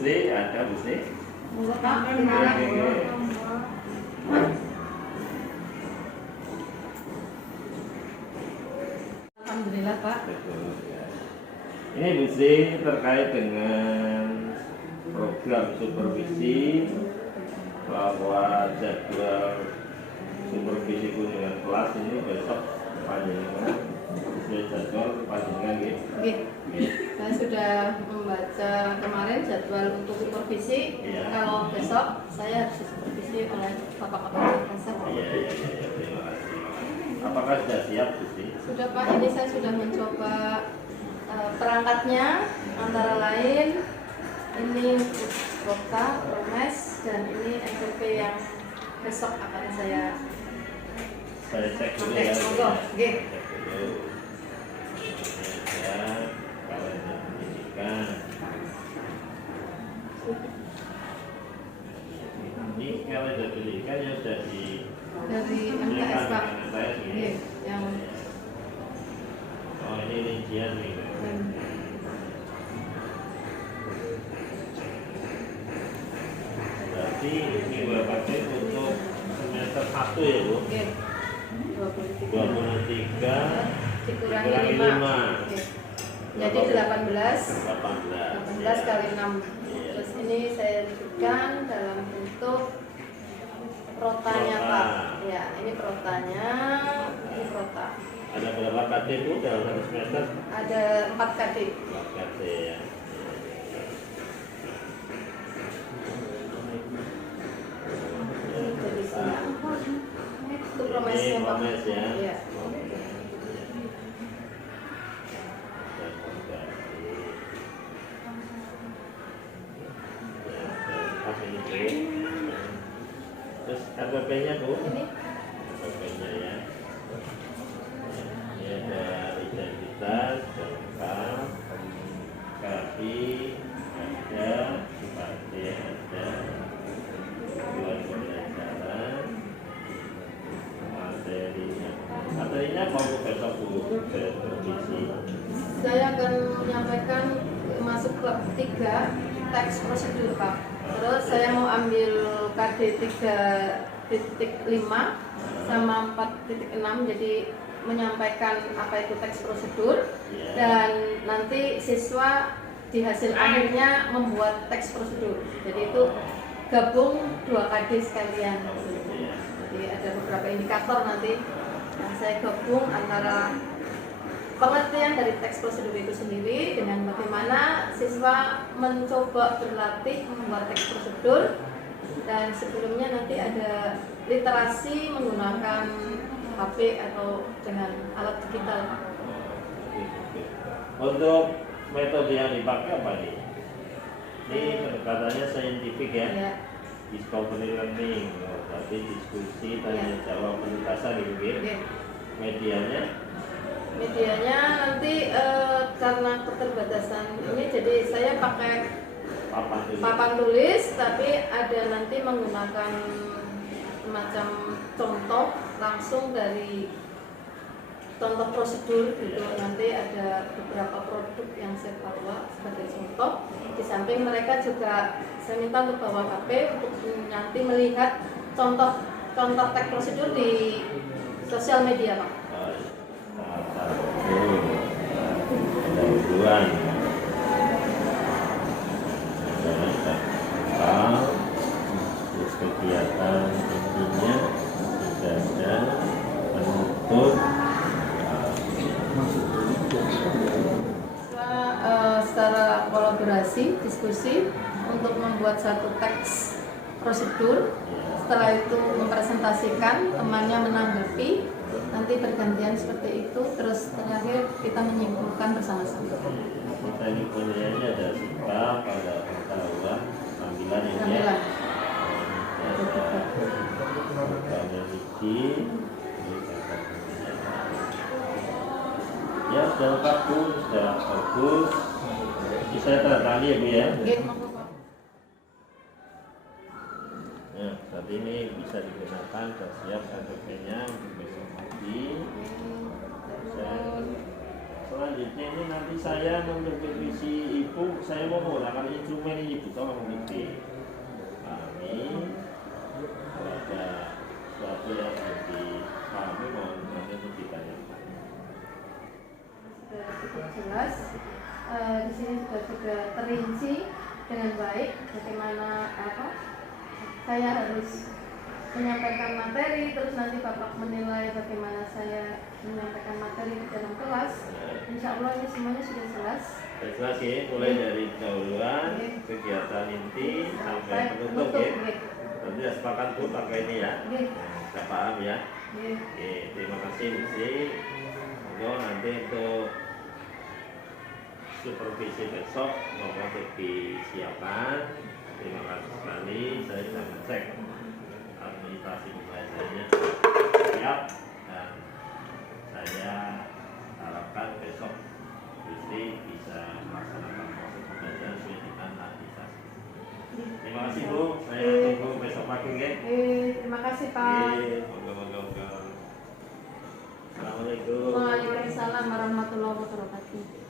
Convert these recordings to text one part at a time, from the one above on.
Sri, ada Bu Sri. Alhamdulillah Pak. Ini Bu Sri terkait dengan program supervisi bahwa jadwal supervisi kunjungan kelas ini besok panjenengan sesuai jadwal panjenengan gitu. Saya sudah membaca kemarin jadwal untuk supervisi. Iya. Kalau besok saya harus supervisi oleh Bapak Kepala Kasar. Iya, terima kasih. Apakah sudah siap Bu Sri? Sudah Pak, ini saya sudah mencoba perangkatnya, antara lain ini Rota, Romes, dan ini SPP yang besok akan saya cek dulu pakai. ya. Monggo, nggih. Cek dulu. Ya, kalender pendidikan. Ini kalender pendidikan yang sudah di Dari MKS Pak. saya Nggih, ini. yang Oh, ini rincian nih. Berarti ini gue pakai untuk semester 1 ya Bu? nggih. 23 Dikurangi dikurangi 5. 5. Jadi 18. 18 18 kali 6. Terus ini saya rujukan dalam bentuk protanya Prota. Pak. Ya, ini protanya. Ini prota. Ada berapa KD Bu dalam satu semester? Ada 4 KD. 4 KD ya. Ini dari sini. Itu promesnya Ini Pak. promes ya. Iya. Terus RPP-nya Bu? Ini RPP-nya ya. Ini ada identitas, lengkap, KI, ada, Bupati ada, tujuan pembelajaran, materinya mau besok Bu ke provisi. saya akan menyampaikan masuk ke 3 teks prosedur Pak. Terus saya mau ambil KD 3.5 sama 4.6, jadi menyampaikan apa itu teks prosedur, dan nanti siswa di hasil akhirnya membuat teks prosedur. Jadi itu gabung 2 KD sekalian. Jadi ada beberapa indikator nanti yang saya gabung antara pengertian dari teks prosedur itu sendiri dengan bagaimana siswa mencoba berlatih membuat teks prosedur, dan sebelumnya nanti ada literasi menggunakan HP atau dengan alat digital. Untuk metode yang dipakai apa nih? Ini pendekatannya saintifik ya, Ya, discovery learning, berarti diskusi, tanya jawab, penugasan gitu ya. oke. Medianya Nanti karena keterbatasan ini, jadi saya pakai papan tulis, tapi ada nanti menggunakan semacam contoh langsung dari contoh prosedur gitu. Nanti ada beberapa produk yang saya bawa sebagai contoh. Di samping mereka juga saya minta untuk bawa HP untuk nanti melihat contoh teks prosedur di sosial media Pak. Ada usulan. Terus kegiatan intinya sudah ada penutup. Secara kolaborasi, diskusi untuk membuat satu teks prosedur. Setelah itu mempresentasikan, temannya menanggapi, nanti bergantian seperti itu, terus terakhir kita menyimpulkan bersama-sama. Kita ini penilaiannya ada sikap, ada pengetahuan, tampilan ini ya. Ada Riki. Ya sudah lengkap Bu, sudah bagus. Ini saya tanda tangan ya Bu ya. Nah, saat ini bisa digunakan, sudah siap KTP-nya untuk besok pagi. selanjutnya ini nanti saya mensupervisi ibu, saya mau menggunakan instrumen ini ibu tolong mengerti. Kami kalau ada sesuatu yang dipahami mohon nanti untuk ditanyakan. Sudah cukup jelas. Di sini sudah terinci dengan baik bagaimana saya harus menyampaikan materi, terus nanti Bapak menilai bagaimana saya menyampaikan materi di dalam kelas. Insya Allah ini semuanya sudah jelas. Jelas ya, mulai dari pendahuluan, kegiatan inti sampai penutup ya. Nanti ya sepakat Bu pakai ini ya. Sudah paham ya. Oke, terima kasih Bu Sri. Monggo nanti untuk supervisi besok mohon untuk disiapkan. Terima kasih sekali. Saya sudah ngecek administrasi pembelajarannya siap dan saya harapkan besok Gusti bisa melaksanakan proses pembelajaran sesuai dengan administrasi. Terima kasih Bu, saya tunggu besok pagi ya. Terima kasih Pak. Moga-moga. Assalamualaikum. Waalaikumsalam warahmatullahi wabarakatuh.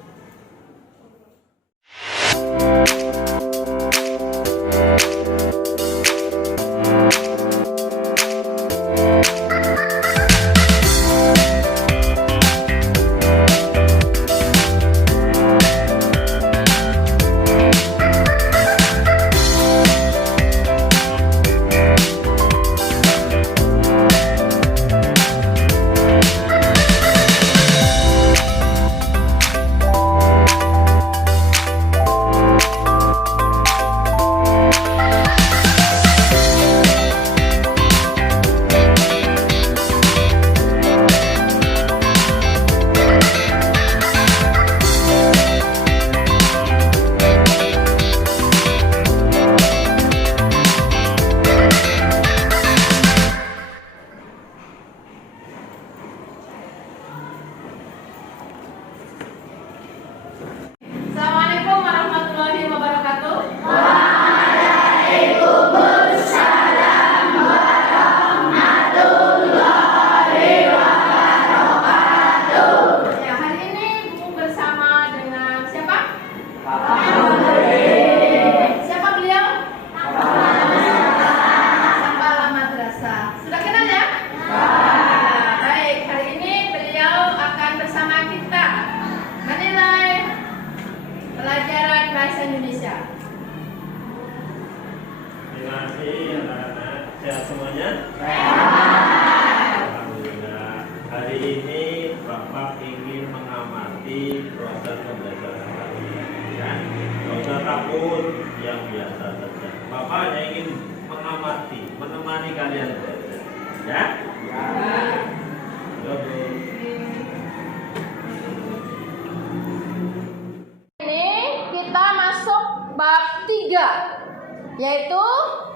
Yaitu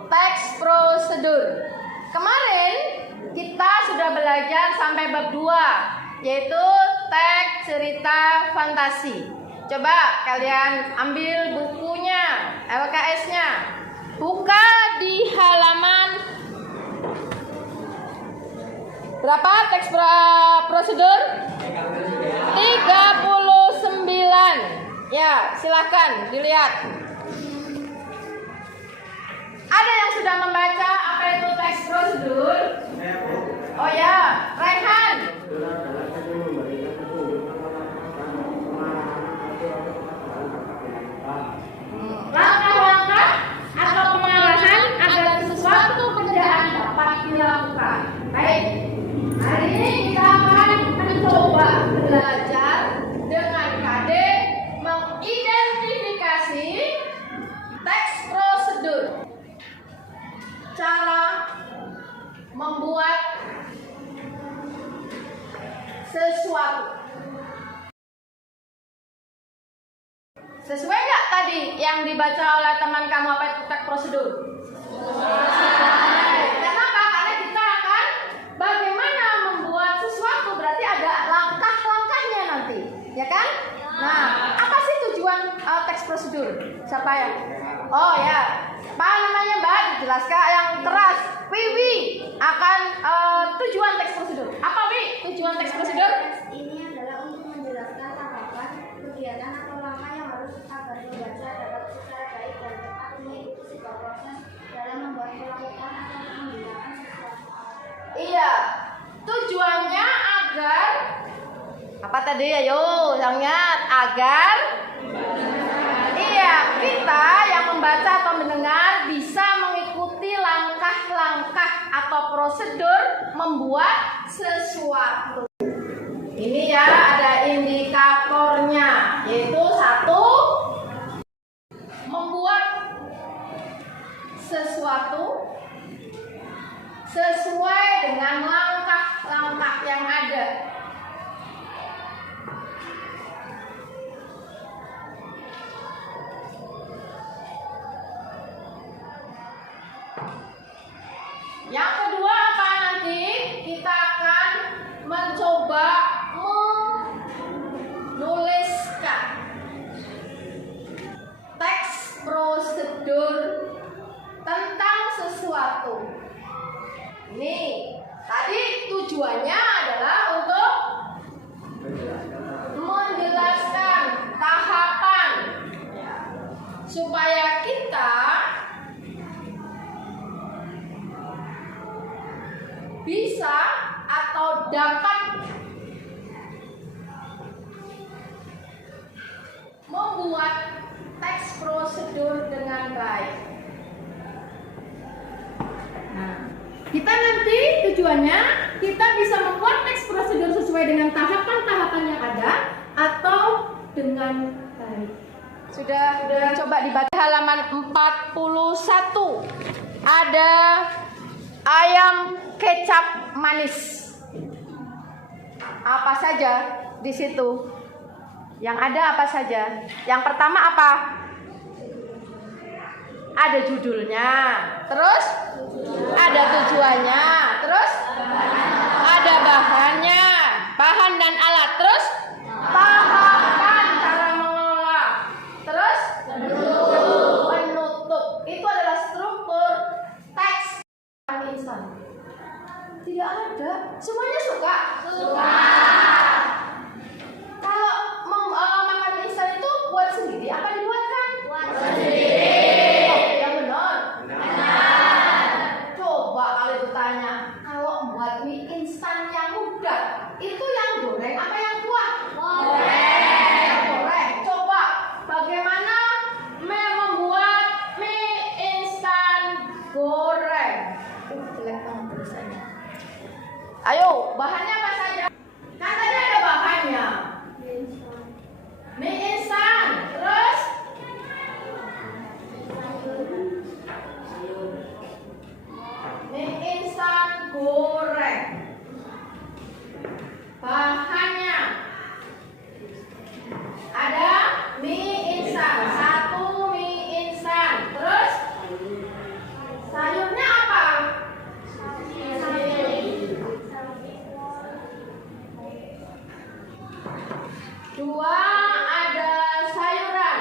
teks prosedur. Kemarin kita sudah belajar sampai bab 2, yaitu teks cerita fantasi. Coba kalian ambil bukunya, LKS-nya, buka di halaman berapa teks prosedur? 39. Ya, silahkan dilihat. Ada yang sudah membaca apa itu teks prosedur? Oh ya, Raihan. Langkah-langkah atau pengarahan agar sesuatu pekerjaan dapat dilakukan. Baik, hari ini kita akan mencoba belajar dengan KD mengidentifikasi teks prosedur. Cara membuat sesuatu. Sesuai nggak tadi yang dibaca oleh teman kamu apa itu teks prosedur? Kenapa? Karena kita akan bagaimana membuat sesuatu, berarti ada langkah-langkahnya nanti, ya kan? Nah, apa sih tujuan teks prosedur? Siapa ya? Oh ya, apa namanya Mbak? Dijelaskan yang keras. Wiwi akan tujuan teks prosedur. Apa Wi? Tujuan teks prosedur? Ini adalah untuk menjelaskan tadi? Ayo, ingat agar iya kita yang membaca atau mendengar bisa mengikuti langkah-langkah atau prosedur membuat sesuatu. Ini ya ada indikatornya, yaitu satu, membuat sesuatu sesuai dengan langkah-langkah yang ada. Yang kedua apa nanti? Kita akan mencoba menuliskan teks prosedur tentang sesuatu. Ini tadi tujuannya adalah untuk menjelaskan tahapan supaya kita bisa atau dapat membuat teks prosedur dengan baik. Nah, kita nanti tujuannya kita bisa membuat teks prosedur sesuai dengan tahapan-tahapan yang ada atau dengan baik. Sudah coba dibaca halaman 41. Ada ayam kecap manis. Apa saja di situ? Yang ada apa saja? Yang pertama apa? Ada judulnya. Terus ada tujuannya. Terus ada bahannya, bahan dan alat. Terus tahapan cara mengolah. Terus penutup. Itu adalah struktur teks instan. Tidak ada. Semuanya suka? Suka. Kalau makan instan itu buat sendiri apa dibuatkan? Buat sendiri. Oh, yang benar? Benar. Coba kalau ditanya, kalau buat mie instan yang mudah, itu yang goreng apa yang kuah? Goreng. Goreng. Coba bagaimana membuat mie instan goreng? Jelek banget tulisannya. Ayo, bahannya apa saja? Kan tadi ada bahannya. Mie instan. Terus mie instan goreng. Bahannya ada mie instan. Satu mie instan. Terus sayurnya apa? Dua, ada sayuran.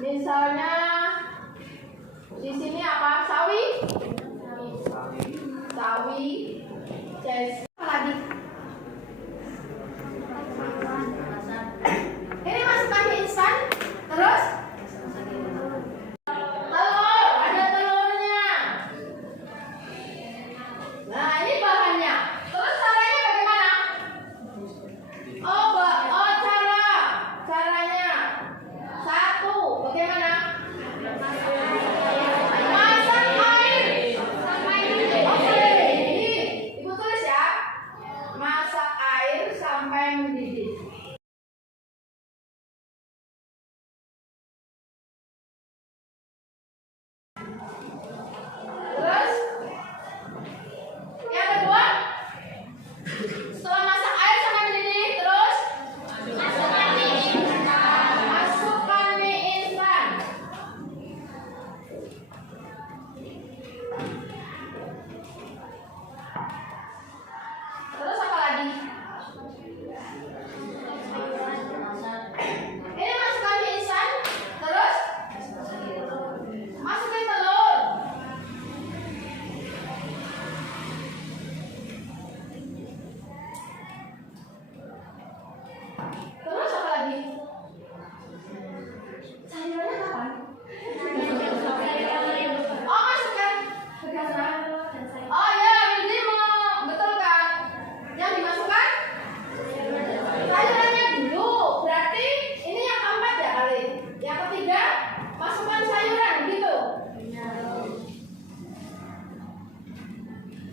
Misalnya di sini apa? Sawi. Sawi. Apa lagi? Ini masukkan mie instan. Terus telur, ada telurnya. Nah, ini bahannya. Terus caranya bagaimana? Caranya. Satu, bagaimana?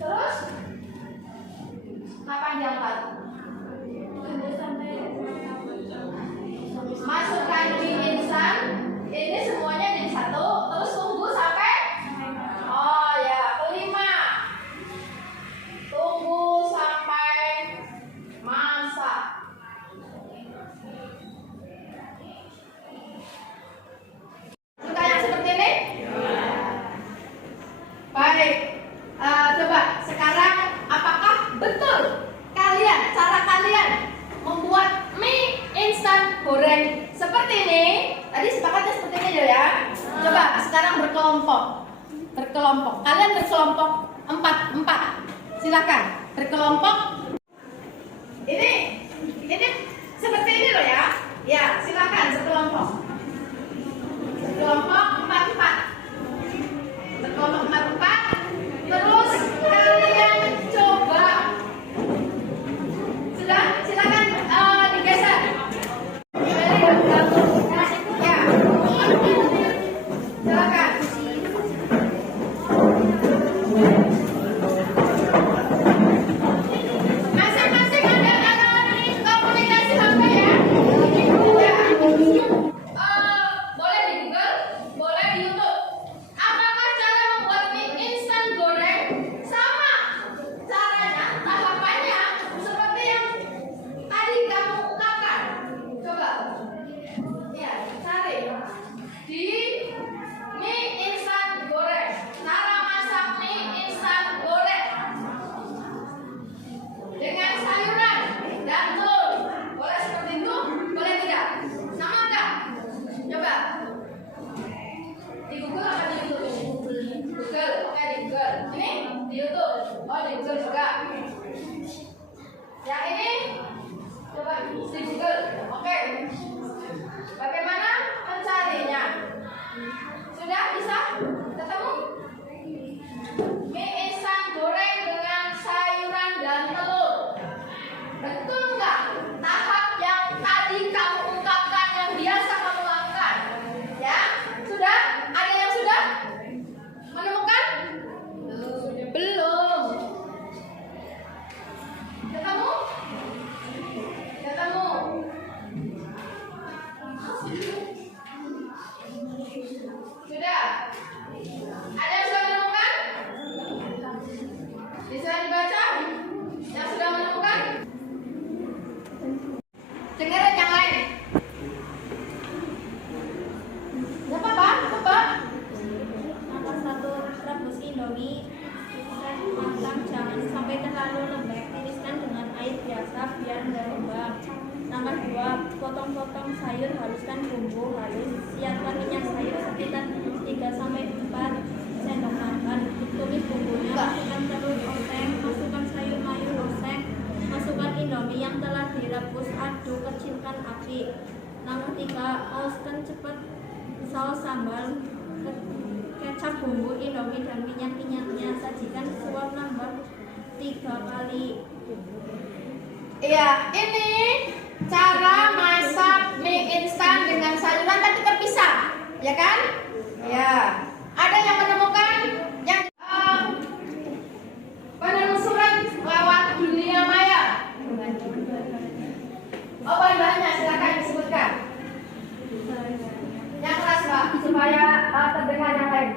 Terus kapan diangkat? Masukkan mie instan. Ini semuanya jadi satu. Terus tunggu sampai. Oh ya, kelima. Tunggu sampai masak. Suka yang seperti ini? Baik. Coba sekarang apakah betul cara kalian membuat mie instan goreng seperti ini? Tadi sepakatnya seperti ini ya. Coba sekarang berkelompok. Kalian berkelompok empat. Silakan berkelompok. Ini seperti ini loh ya. Ya, silakan berkelompok. Berkelompok empat. Berkelompok empat. Terus kalian coba. Sudah, silakan digeser. Ya, silakan. Masing-masing ada komunikasi HP ya. Ya. Boleh di Google, boleh di YouTube. Apakah cara membuat mie instan goreng sama caranya, tahapannya seperti yang tadi kamu ungkapkan? Coba, ya cari di mie instan goreng, cara masak mie instan goreng dengan sayuran dan telur. Boleh seperti itu? Boleh tidak? Sama enggak? Coba di Google apa di YouTube ini? Google, oke di Google. Ini di YouTube. Oh di Google juga. Yang ini coba di Google. Oke. Bagaimana mencarinya? Sudah bisa ketemu? Mie instan goreng dengan sayuran dan telur. Betul nggak? Tahap yang tadi kamu ungkapkan yang biasa kamu lakukan. Ya, sudah? Ada yang sudah menemukan? Belum. Ketemu? Sudah? Ada yang sudah menemukan? Bisa dibaca? Yang sudah menemukan? Dengarin yang lain. Gak apa-apa, coba. Nomor 1, rebus indomie matang, jangan sampai terlalu lembek. Tiriskan dengan air biasa biar tidak lembab. Nomor 2, potong-potong sayur, haluskan bumbu halus. Siapkan minyak sayur sekitar 3-4 sendok makan. Tumis bumbunya, masukkan telur oseng, masukkan sayur mayur oseng, masukkan indomie yang telah direbus, aduk, kecilkan api. Nomor 3, haluskan cepat saus sambal, kecap, bumbu, indomie, dan minyak-minyaknya. Sajikan suap nomor 3 kali. Iya, ini cara masak mie instan dengan sayuran tapi terpisah, ya kan? Ya. Ada yang menemukan yang penelusuran lewat dunia maya? Oh, bahan-bahannya silakan disebutkan. Yang keras, Pak, supaya terdengar yang lain.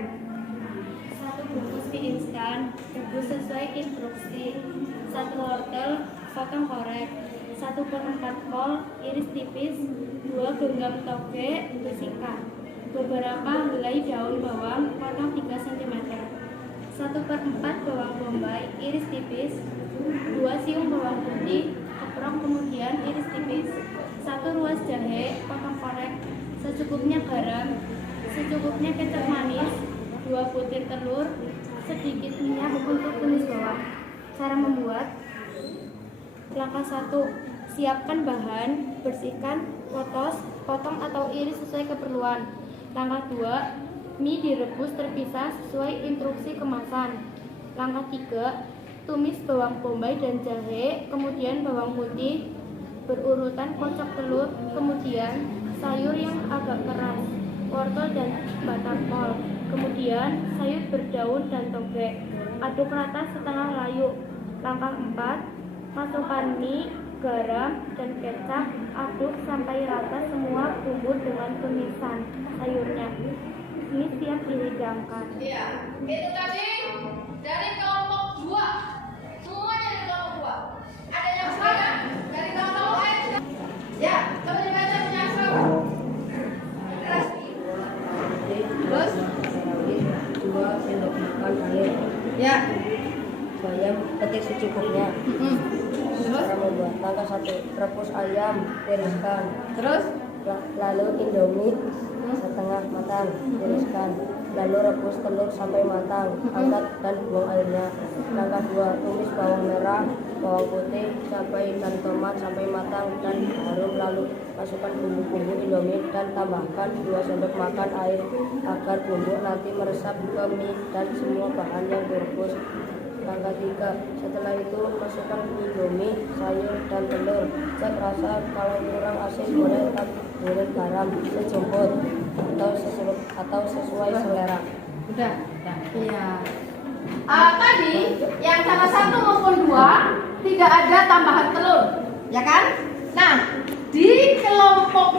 1 bungkus mie instan, rebus sesuai instruksi. 1 wortel, potong korek. 1/4 kol, iris tipis. 2 genggam toge, bersihkan. Beberapa helai daun bawang, potong 3 cm. 1/4 bawang bombay, iris tipis. 2 siung bawang putih, keprok kemudian iris tipis. 1 ruas jahe, potong korek. Secukupnya garam, secukupnya kecap manis. 2 butir telur, sedikit minyak untuk tumis bawang. Cara membuat: langkah 1, siapkan bahan, bersihkan, potong atau iris sesuai keperluan. Langkah 2, mie direbus terpisah sesuai instruksi kemasan. Langkah 3, tumis bawang bombay dan jahe, kemudian bawang putih, berurutan kocok telur, kemudian sayur yang agak keras, wortel dan batang kol, kemudian Kemudian sayur berdaun dan toge. Aduk rata setengah layu. Langkah 4, masukkan mie, garam, dan kecap. Aduk sampai rata semua bumbu dengan tumisan sayurnya. Ini siap dihidangkan. Iya, itu tadi dari kelompok 2. Semuanya dari kelompok 2. Ada yang salah dari kelompok lain? Ya, coba dibaca punya siapa? Terus 2 sendok makan air. ya. Bayam petik secukupnya. Terus Cara membuat: langkah 1, rebus ayam, tiriskan. terus Lalu indomie setengah matang, tiriskan. Lalu rebus telur sampai matang, angkat dan buang airnya. Langkah 2, tumis bawang merah, bawang putih, cabai dan tomat sampai matang dan harum. Lalu masukkan bumbu-bumbu indomie dan tambahkan 2 sendok makan air agar bumbu nanti meresap ke mie dan semua bahan yang direbus. Langkah 3, setelah itu masukkan indomie, sayur, dan telur. Cek rasa, kalau kurang asin boleh tambahkan garam sejumput atau sesuai selera. udah. Iya. Tadi yang salah 1 maupun 2 tidak ada tambahan telur, ya kan? Nah, di kelompok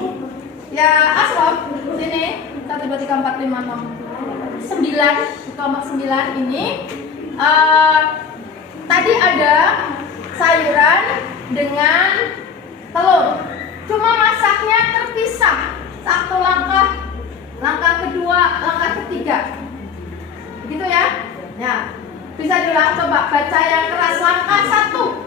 ya Aswab sini 1 2 3 4 5 6 9, kelompok 9 ini tadi ada sayuran dengan telur, cuma masaknya terpisah. Satu langkah, langkah kedua, langkah ketiga, begitu ya? Ya, bisa diulang, coba baca yang keras. Langkah 1,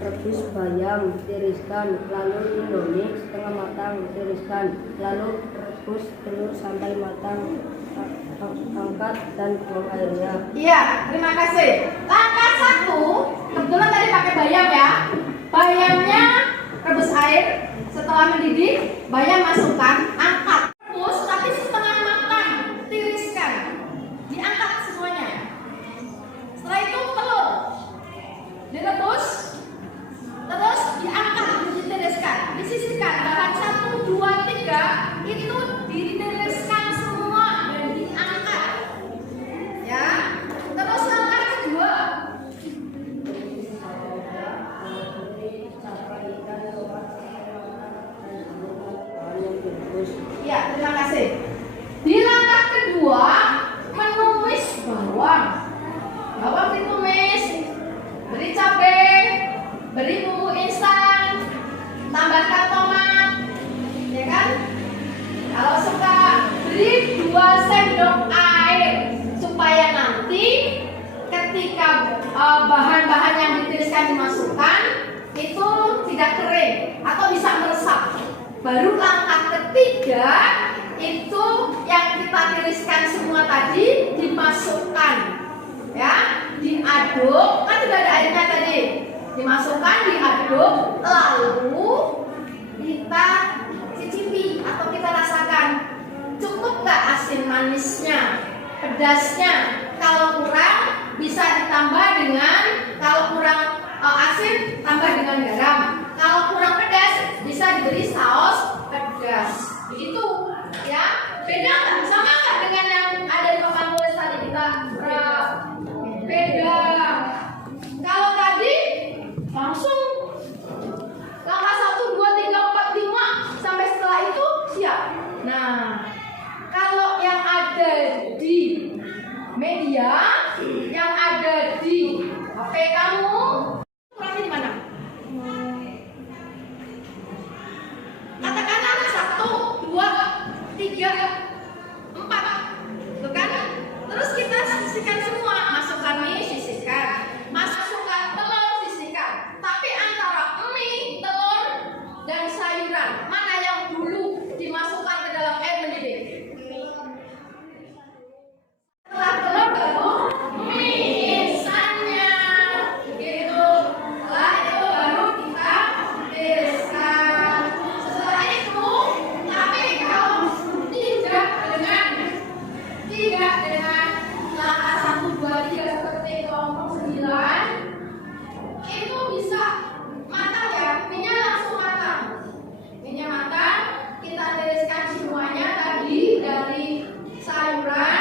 Rebus bayam, tiriskan. Lalu indomie setengah matang, tiriskan. Lalu rebus telur sampai matang, angkat dan buang airnya. iya, terima kasih. Langkah 1, kebetulan tadi pakai bayam ya. Bayamnya rebus air, setelah mendidih, bayam masukkan, angkat. Rebus tapi setengah matang, tiriskan. Diangkat semuanya. Setelah itu telur direbus, terus diangkat, ditiriskan, disisihkan. Bahan 1, 2, 3 itu ditiriskan semua dan diangkat. Ya. Terus langkah kedua, Bahan yang direbus. ya, terima kasih. Di langkah kedua, menumis bawang. Bawang ditumis, beri cabai, beri bumbu instan, tambahkan tomat, ya kan? Kalau suka, beri 2 sendok air supaya nanti ketika bahan-bahan yang ditiriskan dimasukkan itu tidak kering atau bisa meresap. Baru langkah ketiga itu yang kita tiriskan semua tadi dimasukkan, ya, diaduk, kan sudah ada airnya tadi, dimasukkan, diaduk, lalu kita cicipi atau kita rasakan cukup nggak asin manisnya, pedasnya. Kalau kurang bisa ditambah dengan, kalau kurang asin tambah dengan garam. Kalau kurang pedas bisa diberi saus pedas. Begitu ya. Beda nggak? Sama nggak dengan yang ada di papan tulis tadi kita? Beda. Kalau tadi langsung langkah 1, 2, 3, 4, 5 sampai setelah itu siap. Nah, kalau yang ada di media, yang ada di HP kamu, kurangnya di mana? Katakanlah 1, 2, 3, 4, tuh kan? Terus kita sisihkan semua, masukkan mie, sisihkan, masukkan telur, sisihkan. Tapi antara mie, telur, dan sayuran, mana yang dulu dimasukkan ke dalam air mendidih? Setelah telur baru mie insannya, gitu. Setelah itu baru kita tiriskan. Setelah itu, tapi kalau tidak dengan langkah 1, 2, 3 seperti kelompok 9, itu bisa matang ya, minyak langsung matang. Minyak matang, kita tiriskan semuanya tadi dari sayuran.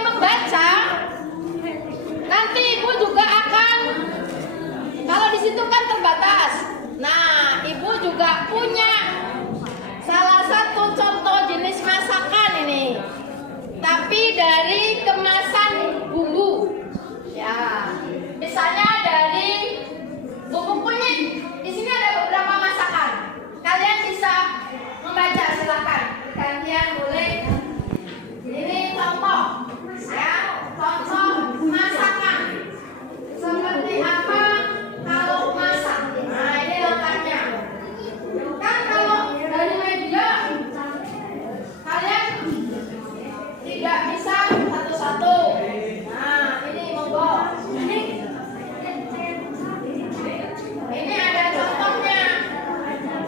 sering membaca, nanti ibu juga akan, kalau di situ kan terbatas. Nah, ibu juga punya salah satu contoh jenis masakan ini, tapi dari kemasan bumbu. Ya, misalnya dari bumbu kunyit. Di sini ada beberapa masakan. Kalian bisa membaca, silakan. Kalian boleh. Ini contoh, ya, contoh masakan. Seperti apa kalau masak? Nah, ini lengkapnya. Kan kalau dari media kalian tidak bisa satu-satu. Nah, ini monggo. Ini ada contohnya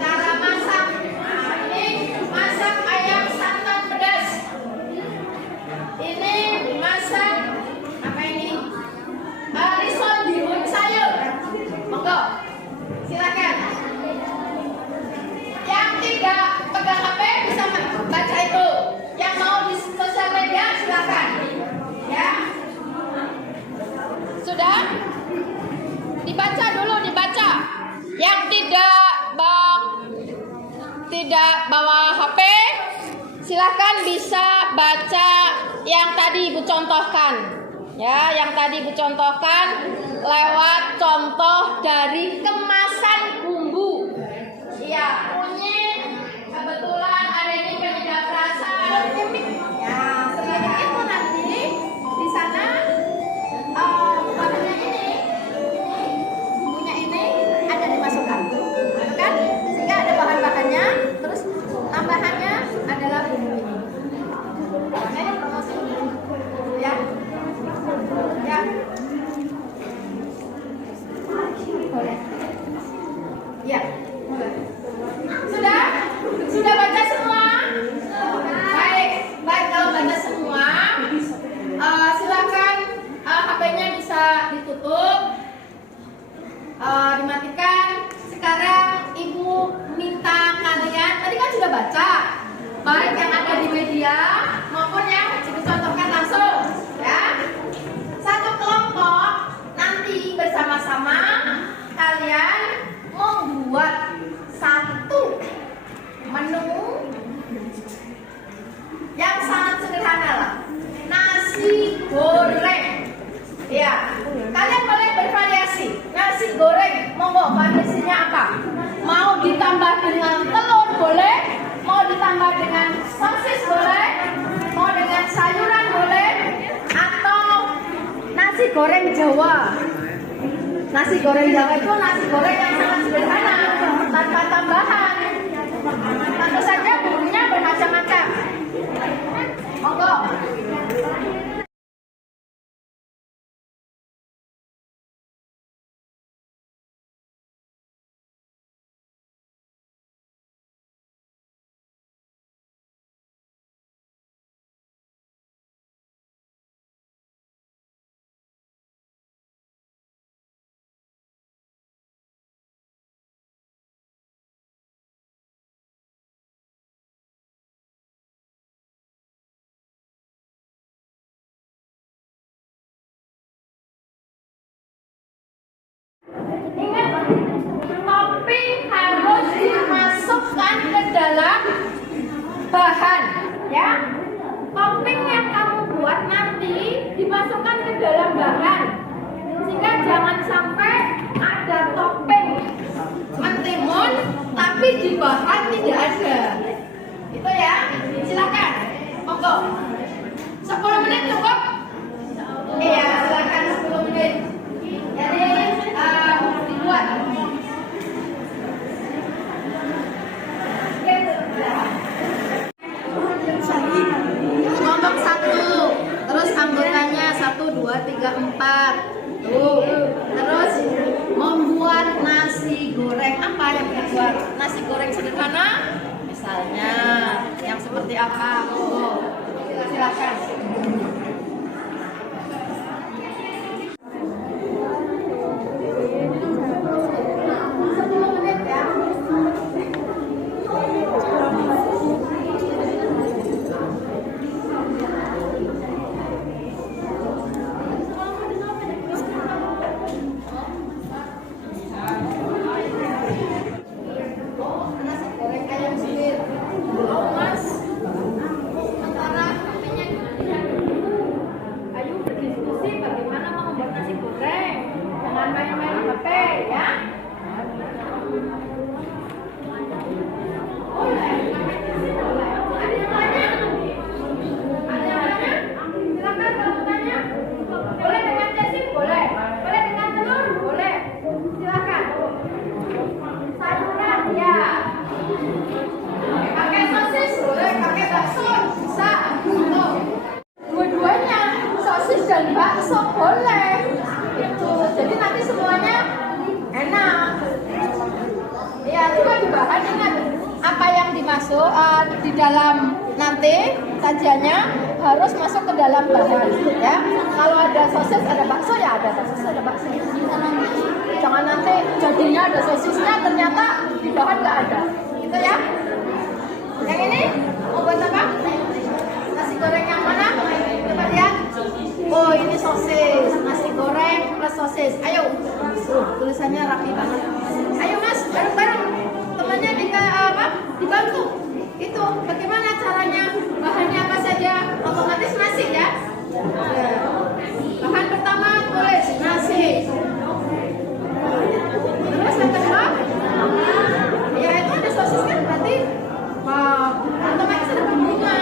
cara masak. Nah, ini masak ayam santan pedas. Ini masak apa ini? Risol bihun sayur. Monggo, silakan. Yang tidak pegang HP bisa baca itu. Yang mau di sosial media silakan. Ya, sudah dibaca dulu, dibaca. Yang tidak bawa HP, silakan bisa baca yang tadi Ibu contohkan. Ya, yang tadi Ibu contohkan lewat contoh dari kemasan bumbu. Iya, kunyit, kebetulan ada ini penyedap rasa. Ya, seperti itu nanti di sana bahannya ini, bumbunya ini ada dimasukkan, kan? Sehingga ada bahan-bahannya, terus tambahannya adalah bumbu ini. Nah, ini promosi, ya. Ya. Boleh. Ya. Sudah baca semua? Baik kalau baca semua, silakan HP-nya bisa ditutup, dimatikan. Sekarang Ibu minta kalian, tadi kan sudah baca, baik yang ada di media maupun yang dicontohkan langsung, ya. Satu kelompok nanti bersama-sama kalian membuat satu menu yang sangat sederhana lah, nasi goreng. Ya, kalian boleh bervariasi. Nasi goreng, monggo variasinya apa? Mau ditambah dengan telur boleh, mau ditambah dengan sosis boleh, mau dengan sayuran boleh, atau nasi goreng Jawa. Nasi goreng Jawa itu nasi goreng yang sangat sederhana, tanpa tambahan. Tentu saja bumbunya bermacam-macam. Monggo. Ingat, topping harus dimasukkan ke dalam bahan, ya. Topping yang kamu buat nanti dimasukkan ke dalam bahan, sehingga jangan sampai ada topping mentimun tapi di bahan tidak ada. Itu ya. Silakan, monggo. 10 menit cukup? Iya, silakan 10 menit. Jadi dibuat. Kelompok 1, terus anggotanya 1, 2, 3, 4. Tuh. Terus membuat nasi goreng. Apa yang dibuat? Nasi goreng sederhana? Misalnya yang seperti apa? Oh, silakan. masuk di dalam nanti sajiannya harus masuk ke dalam bahan ya. Kalau ada sosis ada bakso ya ada sosis ada bakso. Jangan nanti jadinya ada sosisnya ternyata di bahan nggak ada. Gitu ya. Yang ini mau buat apa? Nasi goreng yang mana? Coba lihat. Oh ini sosis, nasi goreng plus sosis. Ayo, tulisannya rapi banget. Ayo mas, bareng-bareng. Temannya dibantu. Itu bagaimana caranya? Bahannya apa saja? Otomatis nasi ya. Bahan pertama tulis nasi. Terus yang kedua, ya itu ada sosis kan berarti otomatis ada bumbunya.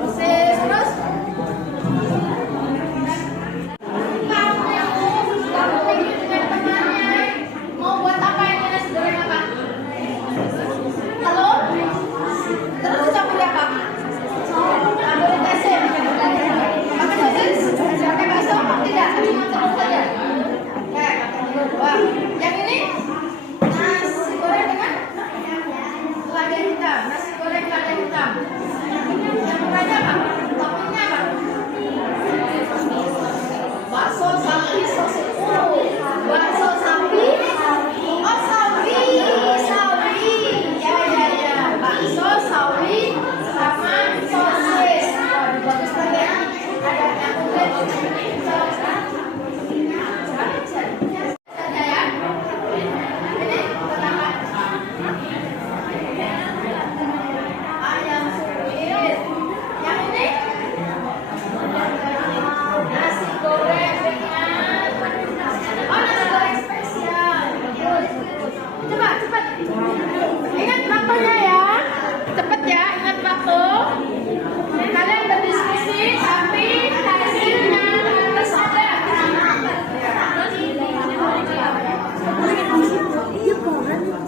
Sosis terus. Mau buat apa ini nasi goreng apa? Telur? Terus campur apa? Campur nasi. Pakai sosis? Pakai bakso? Tidak, cuma telur saja. Wah, yang ini nasi goreng dengan lada hitam. Nasi goreng lada hitam. Campurannya apa? Toppingnya apa? Bakso sapi sosis. Bakso sapi. Oh sapi. Ya. Bakso sapi sama sosis. Bagus banget. Ada yang ayam suwir. Yang ini nasi goreng dengan nasi goreng spesial. Coba cepat. Ingat waktunya ya. Cepat ya, ingat waktu. Kalian berdiskusi tapi hasilnya harus ada.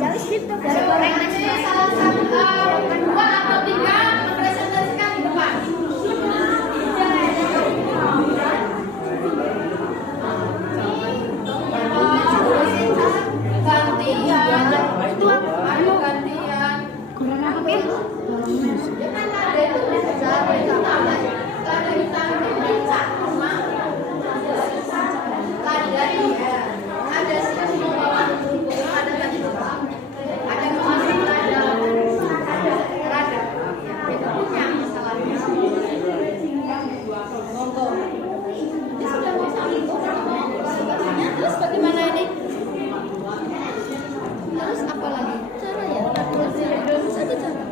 Nasi goreng ini salah satu kedua atau tiga mempresentasikan di depan. Gantian. Ayo gantian. Jangan ada itu bisa cari lada hitam ini cat rumah. Lada ini ada semua bawang ada tadi ada kemarin ada itu punya masalahnya. Monggo. Ini sudah mau sampai terus bagaimana ini? Terus apa lagi? Cara ya? Satu cara.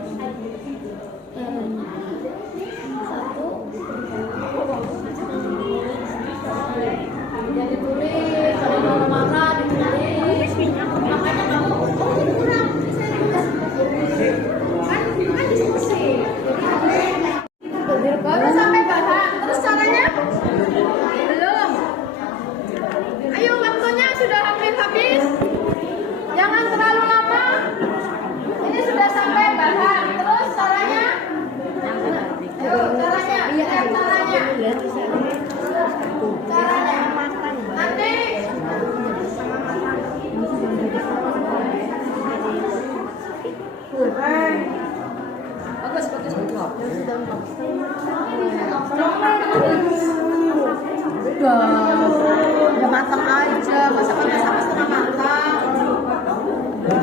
Yang ditulis, kalau mau marah ditulis. Makanya kamu ini kurang. Kan diskusi. Baru sampai bahan. Terus caranya? Belum. Ayo waktunya sudah hampir habis. Jangan terlalu lama. Ini sudah sampai bahan. Terus caranya? Ayo caranya. Lihat caranya. Caranya. Nanti bagus. Udah matang aja, masa pakai sama setengah matang. Ya.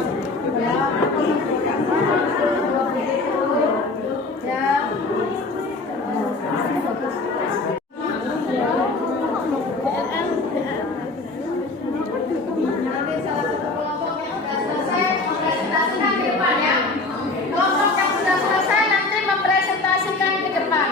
Nanti salah satu kelompok yang sudah selesai mempresentasikan di depan ya. Kelompok yang sudah selesai nanti mempresentasikan ke depan.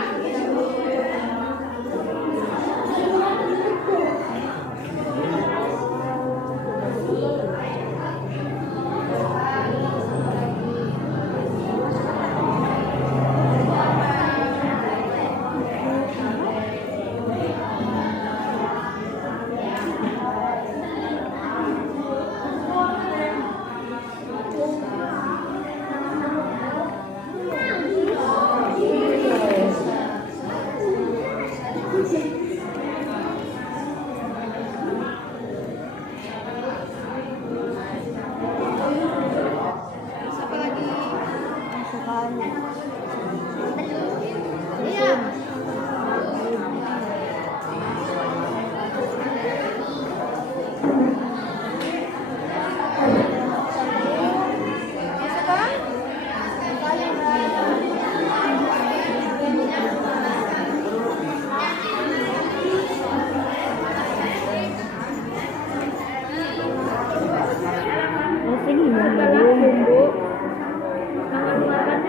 Iya. Setelah bumbu mengeluarkan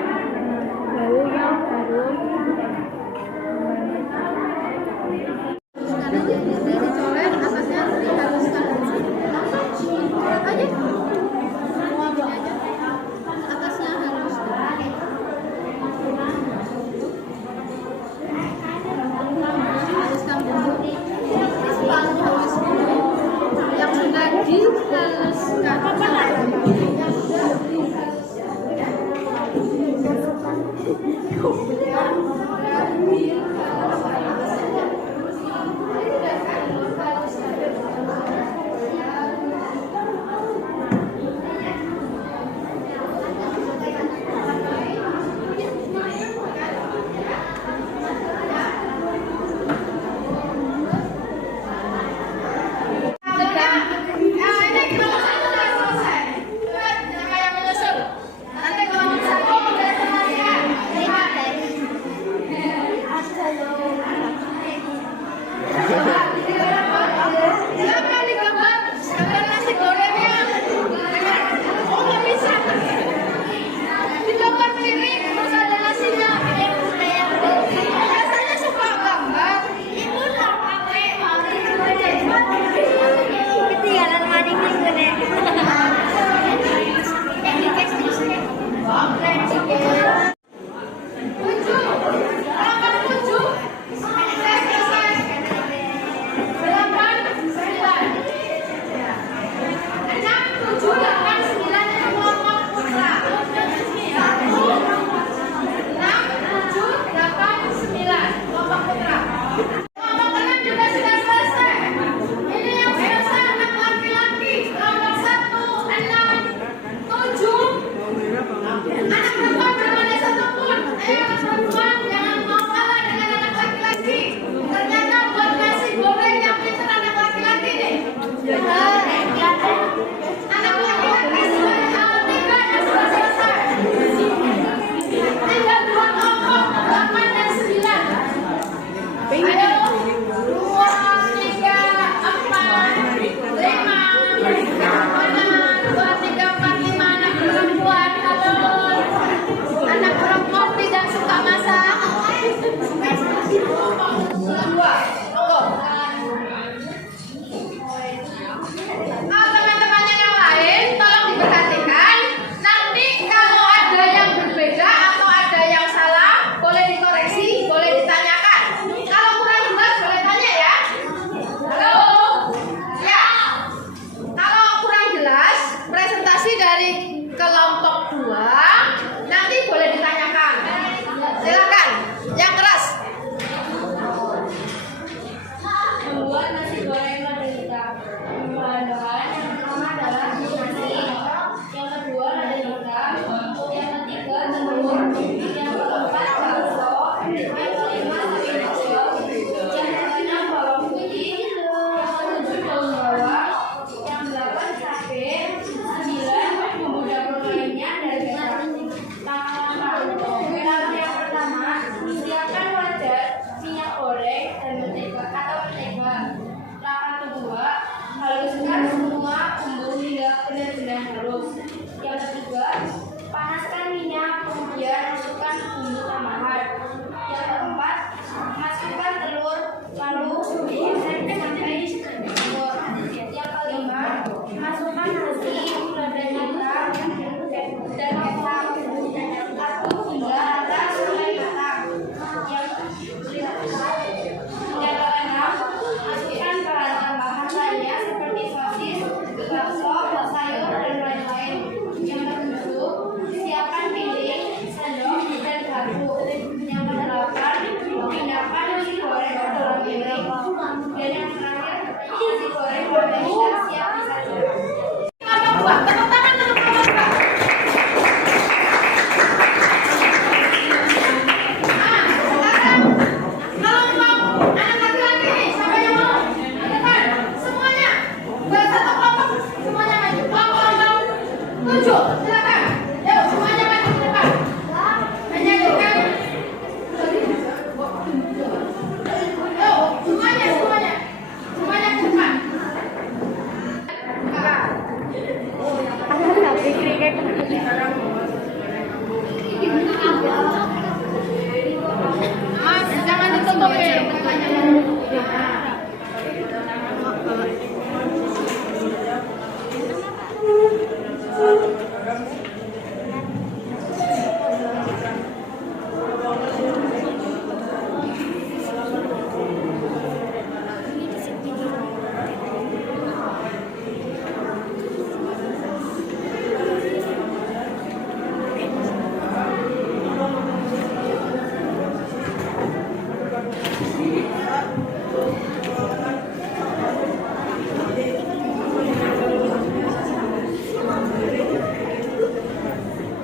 Mas, jangan ditutupin.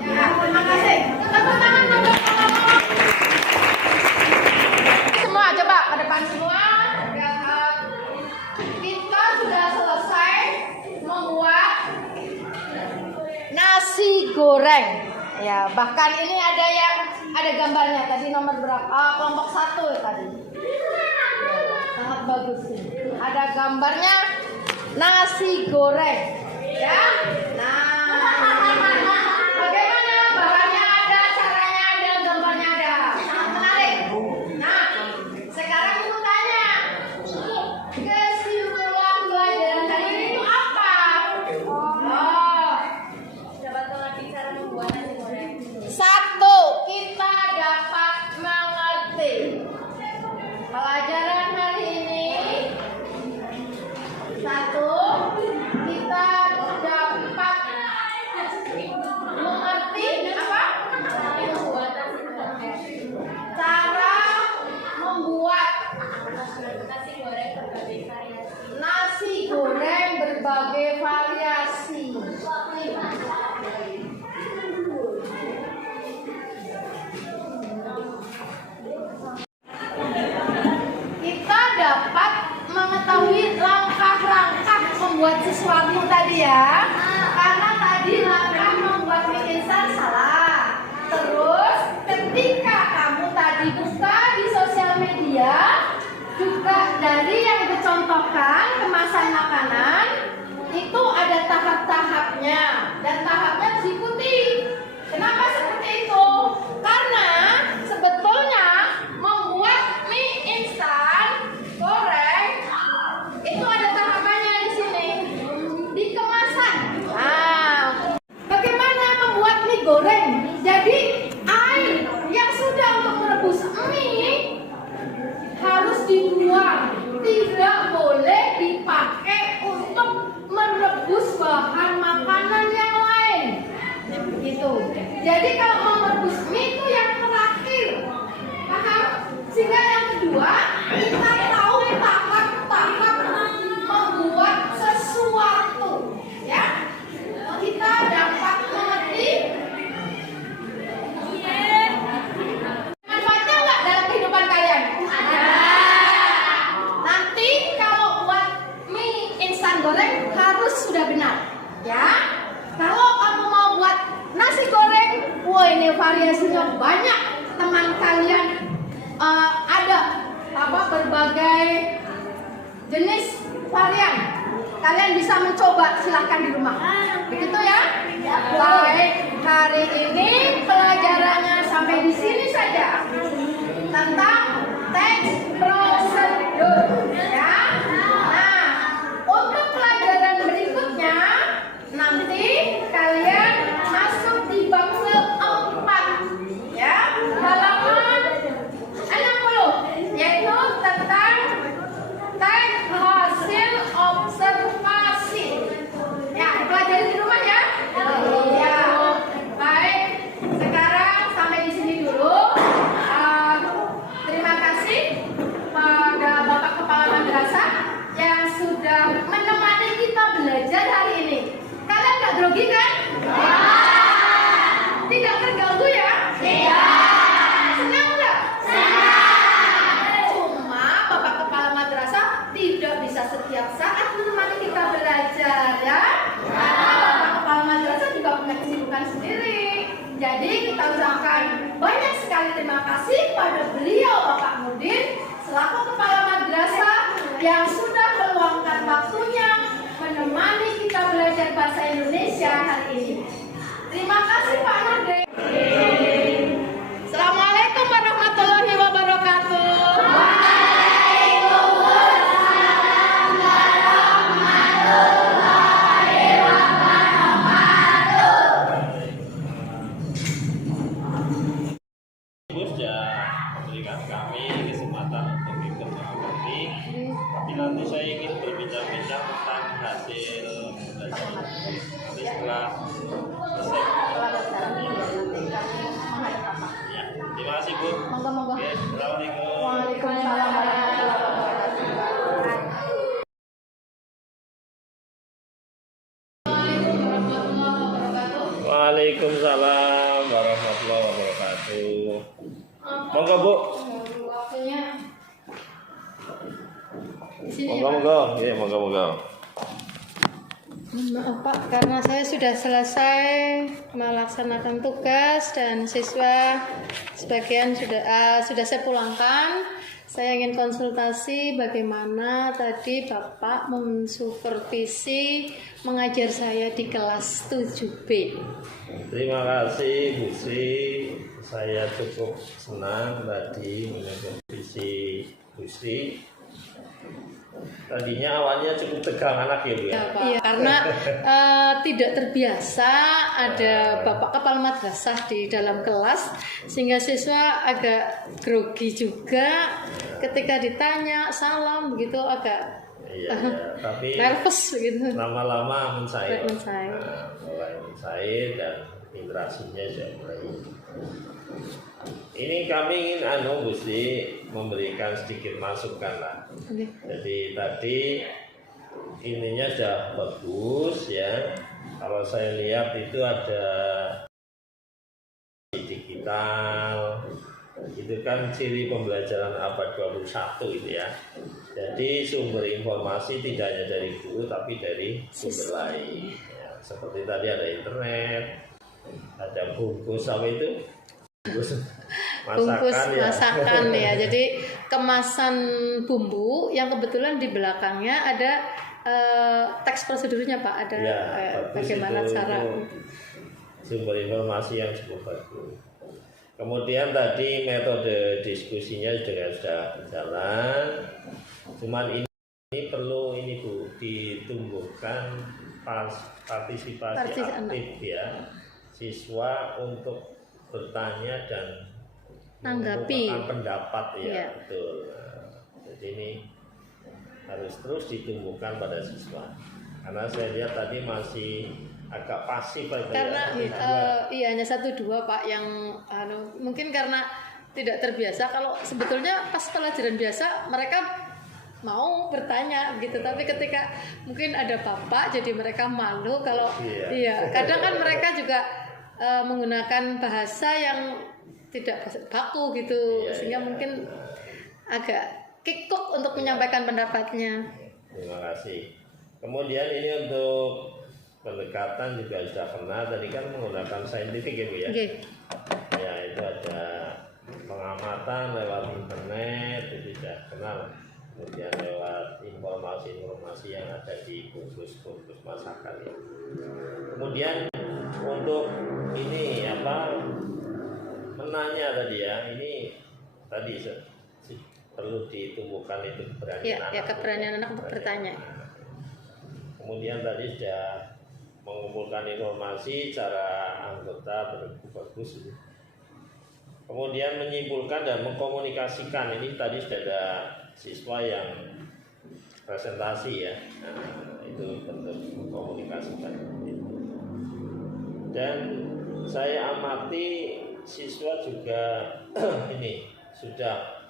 Ya, terima kasih. Tepuk tangan untuk semua, coba ke depan semua. Lihat. Kita sudah selesai membuat nasi goreng. Ya, bahkan ini ada gambarnya tadi nomor berapa? Kelompok 1 tadi. Sangat bagus sih. Ada gambarnya nasi goreng. Ya. Nah, bagaimana bahannya ada, caranya ada, gambarnya ada. Sangat menarik. Nah, sekarang ibu tanya, kesimpulan pelajaran hari ini itu apa? Oh, Coba lagi cara membuat nasi goreng. 1. Kita dapat mengerti pelajaran hari ini. 1. Kita dapat mengerti apa? Cara membuat Nasi goreng berbagai variasi. nasi goreng berbagai variasi. Kita dapat mengetahui langkah-langkah membuat sesuatu tadi ya. Karena tadi langkah membuat mie instan salah. Terus ketika kamu tadi buka di sosial media, juga dari yang dicontohkan kemasan makanan itu ada tahap-tahapnya dan tahapnya harus diikuti. Kenapa seperti itu? Karena sebetulnya membuat mie instan goreng itu ada tahapannya di sini, di kemasan. Nah, bagaimana membuat mie goreng? Jadi air yang sudah untuk merebus mie harus dibuang, tidak boleh dipakai untuk merebus bahan makanan yang lain. Gitu. Jadi kalau mau merebus mie itu yang terakhir, paham? Sehingga yang kedua kita tahu tahap-tahap membuat sesuatu, ya. Kita dapat mengerti. Manfaatnya nggak dalam kehidupan kalian? Ada. Nanti kalau buat mie instan goreng harus sudah benar, ya. Kalau kamu mau buat nasi goreng, wah ini variasinya banyak. Teman kalian ada berbagai jenis varian. Kalian bisa mencoba, silahkan di rumah. Begitu ya? Baik, hari ini pelajarannya sampai di sini saja tentang teks prosedur. Ya. Nah, untuk pelajaran berikutnya nanti kalian masuk di bab keempat, ya, halaman 60, yaitu tentang teks hasil observasi. Ya, pelajari di rumah ya. Ya, baik. Sekarang sampai di sini dulu. Terima kasih pada Bapak Kepala Madrasah yang sudah menemani kita belajar hari ini. Kalian nggak grogi kan? Ya. Tidak terganggu ya? Tidak. Senang nggak? Senang. Cuma Bapak Kepala Madrasah tidak bisa setiap saat menemani kita belajar ya. Karena Bapak Kepala Madrasah juga punya kesibukan sendiri. Jadi kita ucapkan banyak sekali terima kasih pada beliau Bapak Mudin selaku Kepala Madrasah yang sudah meluangkan waktunya menemani kita belajar bahasa Indonesia hari ini. Terima kasih Pak Nurdin. setelah selesai. Setelah selesai nanti kami menghadap Bapak. Ya, terima kasih Bu. Monggo-monggo. Oke, assalamualaikum. Waalaikumsalam warahmatullahi wabarakatuh. Waalaikumsalam warahmatullahi wabarakatuh. Monggo Bu. Waktunya di sini ya, Pak. Monggo. Iya, monggo. Maaf Pak, karena saya sudah selesai melaksanakan tugas dan siswa sebagian sudah saya pulangkan. Saya ingin konsultasi bagaimana tadi Bapak mensupervisi mengajar saya di kelas 7B. Terima kasih Bu Sri. Saya cukup senang tadi mengikuti Bu Sri. Tadinya awalnya cukup tegang anak ya Bu ya. Iya, karena tidak terbiasa ada Bapak Kepala Madrasah di dalam kelas, sehingga siswa agak grogi juga ketika ditanya salam begitu, agak Iya, tapi nervous gitu. lama-lama mencair. Mencair. Mulai mencair dan interaksinya sudah mulai. Ini kami ingin Bu Sri memberikan sedikit masukan lah. Oke. Jadi tadi ininya sudah bagus ya. Kalau saya lihat itu ada digital, itu kan ciri pembelajaran abad 21 itu ya. Jadi sumber informasi tidak hanya dari guru tapi dari sumber lain. Ya, seperti tadi ada internet, ada bungkus apa itu? Bungkus masakan ya. Jadi kemasan bumbu yang kebetulan di belakangnya ada teks prosedurnya Pak, ada Ya, bagaimana cara sumber informasi yang cukup bagus. Kemudian tadi metode diskusinya juga sudah berjalan. Cuman ini perlu Bu ditumbuhkan partisipasi aktif ya siswa untuk bertanya dan Tanggapi. mengemukakan pendapat ya, Iya. betul. Jadi ini harus terus ditumbuhkan pada siswa. Karena saya lihat tadi masih agak pasif aja karena ya. iya hanya 1-2 Pak yang mungkin karena tidak terbiasa. Kalau sebetulnya pas pelajaran biasa mereka mau bertanya gitu, tapi ketika mungkin ada Bapak jadi mereka malu kalau iya kadang kan mereka juga menggunakan bahasa yang tidak baku gitu, sehingga mungkin agak kikuk untuk menyampaikan pendapatnya. Terima kasih. Kemudian ini untuk pendekatan juga sudah pernah tadi kan menggunakan saintifik ya Bu ya. Okay. Ya itu ada pengamatan lewat internet itu sudah kenal. Kemudian lewat informasi-informasi yang ada di bungkus-bungkus masakan ya. Kemudian untuk ini menanya tadi ya, ini tadi perlu ditumbuhkan itu keberanian anak. Ya, keberanian anak untuk bertanya. Kemudian tadi sudah mengumpulkan informasi cara anggota bagus. Kemudian menyimpulkan dan mengkomunikasikan, ini tadi sudah ada siswa yang presentasi ya. Nah, itu bentuk mengkomunikasikan. Dan saya amati siswa juga ini sudah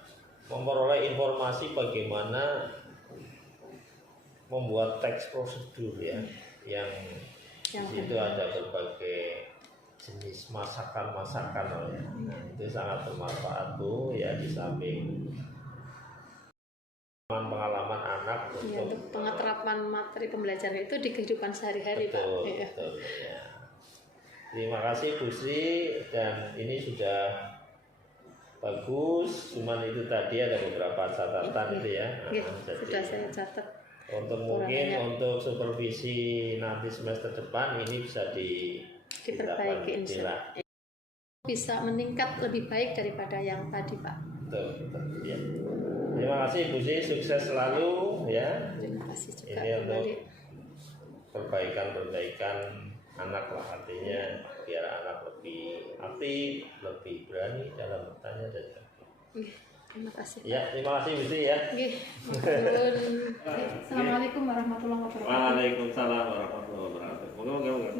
memperoleh informasi bagaimana membuat teks prosedur ya, yang di situ ada berbagai jenis masakan ya. Nah, itu sangat bermanfaat tuh ya, di samping pengalaman anak untuk pengeterapan materi pembelajaran itu di kehidupan sehari-hari Pak. Betul, ya. Terima kasih Bu Sri, dan ini sudah bagus. Cuman itu tadi ada beberapa catatan itu ya. Jadi, sudah saya catat. Untuk mungkin untuk supervisi nanti semester depan ini bisa diperbaiki, bisa meningkat lebih baik daripada yang tadi Pak. Betul ya. Terima kasih Bu Sri, sukses selalu ya. Terima kasih juga. Ini untuk perbaikan anak lah, artinya biar anak lebih aktif, lebih berani dalam bertanya dan Terima kasih. Ya, terima kasih Misi ya. Nggih, matur. Assalamualaikum warahmatullahi wabarakatuh. Waalaikumsalam warahmatullahi wabarakatuh. Moga-moga.